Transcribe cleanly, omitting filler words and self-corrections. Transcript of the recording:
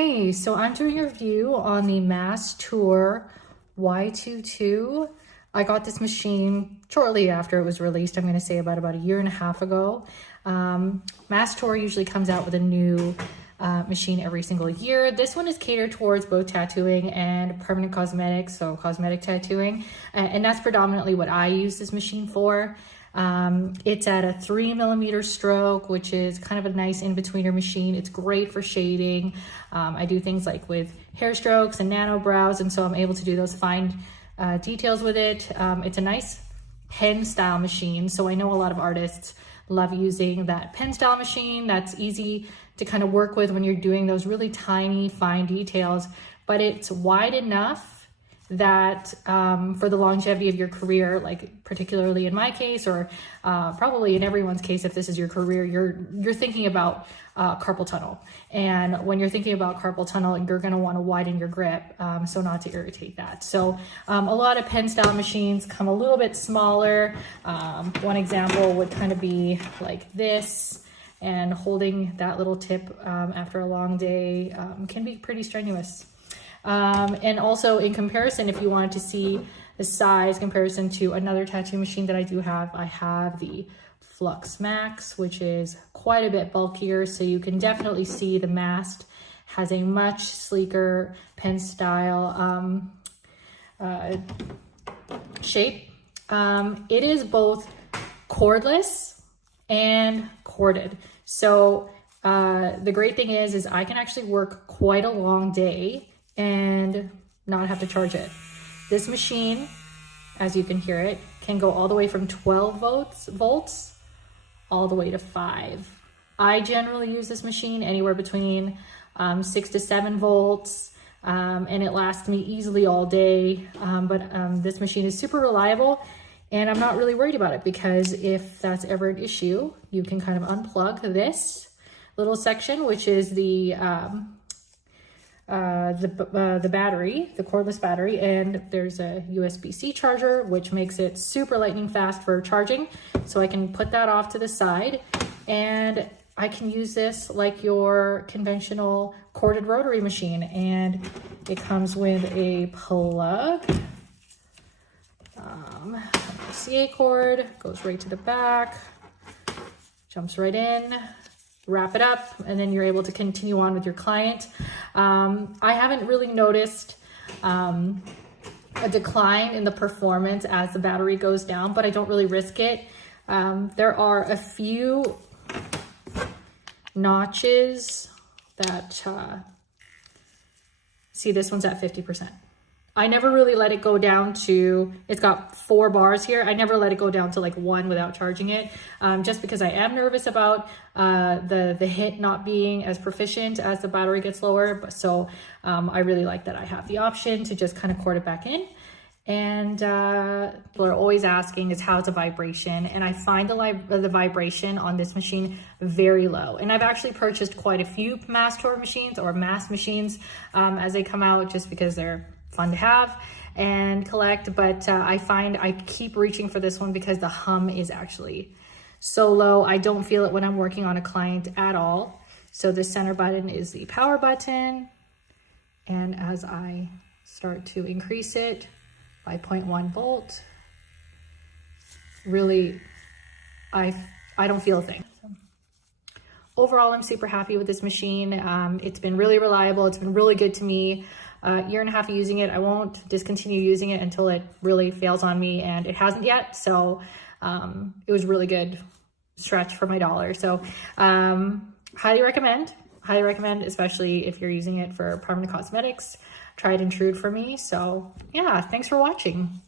Hey, so I'm doing a review on the Mast Y22. I got this machine shortly after it was released. I'm going to say about a year and a half ago. Mast usually comes out with a new machine every single year. This one is catered towards both tattooing and permanent cosmetics, so cosmetic tattooing. And that's predominantly what I use this machine for. It's at a 3mm stroke, which is kind of a nice in-betweener machine. It's great for shading. I do things like with hair strokes and nano brows, and so I'm able to do those fine details with it. It's a nice pen style machine, so I know a lot of artists love using that pen style machine. That's easy to kind of work with when you're doing those really tiny fine details, but it's wide enough that for the longevity of your career, like particularly in my case, or probably in everyone's case, if this is your career, you're thinking about carpal tunnel. And when you're thinking about carpal tunnel, you're gonna wanna widen your grip, so not to irritate that. So a lot of pen style machines come a little bit smaller. One example would kind of be like this, and holding that little tip after a long day can be pretty strenuous. And also in comparison, if you wanted to see the size comparison to another tattoo machine that I do have, I have the Flux Max, which is quite a bit bulkier. So you can definitely see the Mast has a much sleeker pen style shape. It is both cordless and corded. So the great thing is I can actually work quite a long day and not have to charge it. This machine, as you can hear it, can go all the way from 12 volts all the way to 5. I generally use this machine anywhere between 6 to 7 volts, and it lasts me easily all day. But this machine is super reliable, and I'm not really worried about it, because if that's ever an issue, you can kind of unplug this little section, which is the battery, the cordless battery, and there's a USB-C charger, which makes it super lightning fast for charging. So I can put that off to the side, and I can use this like your conventional corded rotary machine. And it comes with a plug, CA cord, goes right to the back, jumps right in, wrap it up, and then you're able to continue on with your client. I haven't really noticed a decline in the performance as the battery goes down, but I don't really risk it. There are a few notches that, see, this one's at 50%. I never really let it go down to, it's got 4 bars here. I never let it go down to like 1 without charging it, just because I am nervous about the hit not being as proficient as the battery gets lower. So I really like that I have the option to just kind of cord it back in. And people are always asking is how's the vibration, and I find the vibration on this machine very low. And I've actually purchased quite a few Mast machines or Mast machines as they come out, just because they're fun to have and collect. But I find I keep reaching for this one because the hum is actually so low. I don't feel it when I'm working on a client at all. So the center button is the power button, and as I start to increase it by 0.1 volt, really I don't feel a thing. Overall, I'm super happy with this machine. It's been really reliable. It's been really good to me. Year and a half of using it. I won't discontinue using it until it really fails on me, and it hasn't yet. So it was really good stretch for my dollar. So highly recommend, especially if you're using it for permanent cosmetics. Tried and true for me. So yeah, thanks for watching.